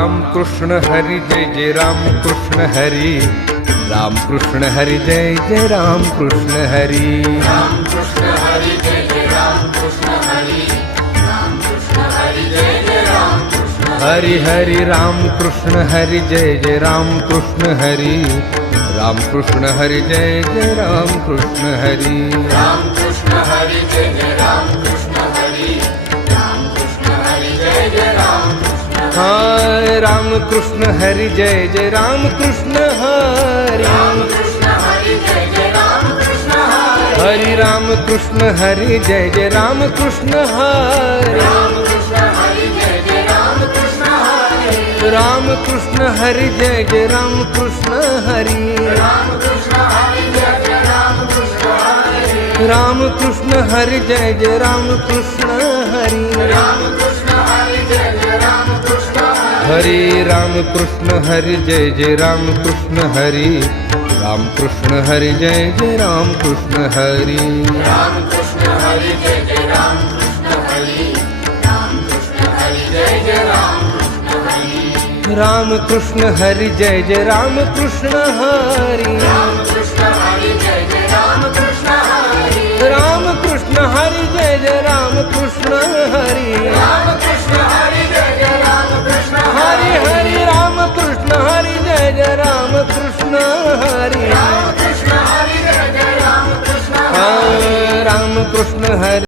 राम कृष्ण हरि जय जय राम कृष्ण हरि, राम कृष्ण हरि जय जय राम कृष्ण हरि, राम कृष्ण हरि जय जय राम कृष्ण हरि, राम कृष्ण हरि जय जय राम कृष्ण हरि हरि राम कृष्ण हरि जय जय राम कृष्ण हरि, राम कृष्ण हरि जय जय राम कृष्ण हरि, राम कृष्ण हरि जय जय राम कृष्ण हरि, राम कृष्ण हरि जय जय राम कृष्ण हाय राम कृष्ण हरि जय जय राम कृष्ण हरि, राम कृष्ण हरि जय जय राम कृष्ण हरि, हरि राम कृष्ण हरि जय जय राम कृष्ण हरि, राम कृष्ण हरि जय जय राम कृष्ण हरि, राम कृष्ण हरि जय जय राम कृष्ण हरि, राम कृष्ण हरि जय जय राम कृष्ण हरि, राम कृष्ण हरि जय जय राम कृष्ण हरि, राम कृष्ण हरि जय जय राम कृष्ण हरि, हरि राम कृष्ण हरि जय जय राम कृष्ण हरि, राम कृष्ण हरि जय जय राम कृष्ण हरि, राम कृष्ण हरि जय जय राम कृष्ण हरि, राम कृष्ण हरि जय जय राम कृष्ण हरि, राम कृष्ण हरि जय जय राम कृष्ण हरि, राम कृष्ण हरि जय जय राम कृष्ण हरि, राम कृष्ण हरि जय जय राम कृष्ण हरि, राम कृष्ण हरि जय जय राम कृष्ण हरि हरि राम कृष्ण हरि जय जय राम कृष्ण हरि, राम कृष्ण हरि जय जय राम कृष्ण राम कृष्ण हरि